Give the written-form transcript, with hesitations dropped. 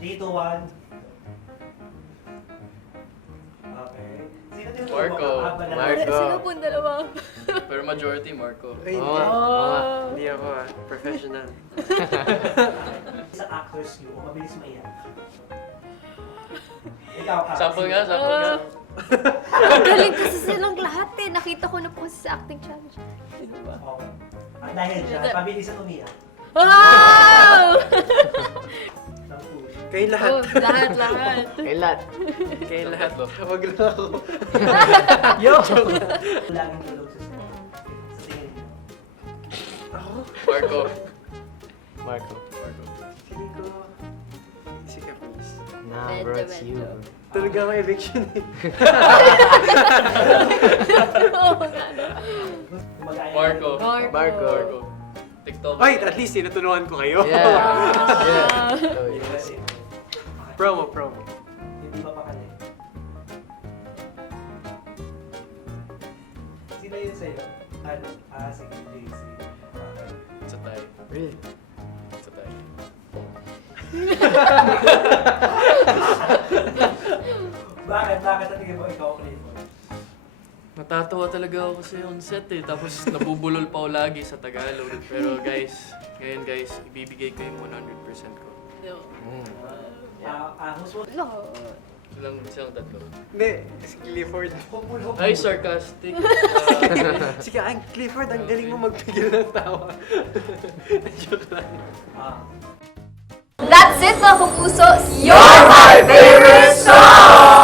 3, 2, 1. Okay. Sino tinuturo Marco. mo? Banana. Marco. Sino po ang dalawa? Pero majority, Marco. Ay, Oo. hindi ako professional. Sa actors niyo, mabilis maiyak. Ikaw ka. Sample nga, sample nga. Ang galing kasi silang lahat eh. Nakita ko na po kasi sa acting challenge. Sino ba? Okay. At dahil dyan, mabilis at umiyak. Wow! Ng push. Kayo lahat. Oh, lahat. Kailan? Kayo lahat. Wag lang ako. Yo! Laging tulog sa set. Sa tingin niyo. Ako? Marco. Marco. Marco. Feeling ko. Si Caprice. Nah, Medyo, bro, it's you. medyo. Tulog ako eviction eh. Kumagaya Marco. Marco. Marco. TikTok. Ay, at least tinutulungan ko kayo. Yeah. Yeah. Yes. Promo. Hindi ba pakali? Sino yun sa'yo? Ano? Sige, JC. Okay. Sa tayo. Really? Sa tayo. Bakit? Bakit ang tingin mo ikaw, Clifford? Natatawa talaga ako kasi on set eh. Tapos nabubulol pa ako lagi sa Tagalog. Pero guys, ngayon guys, ibibigay ko yung 100% ko. Ahos mo? Silang tatlo. Hindi, si Clifford. Ay, sarcastic. Sige, ang Clifford, ang galing mo magpigil ng tawa. Joke lang. That's it mga kapuso. You're my favorite song!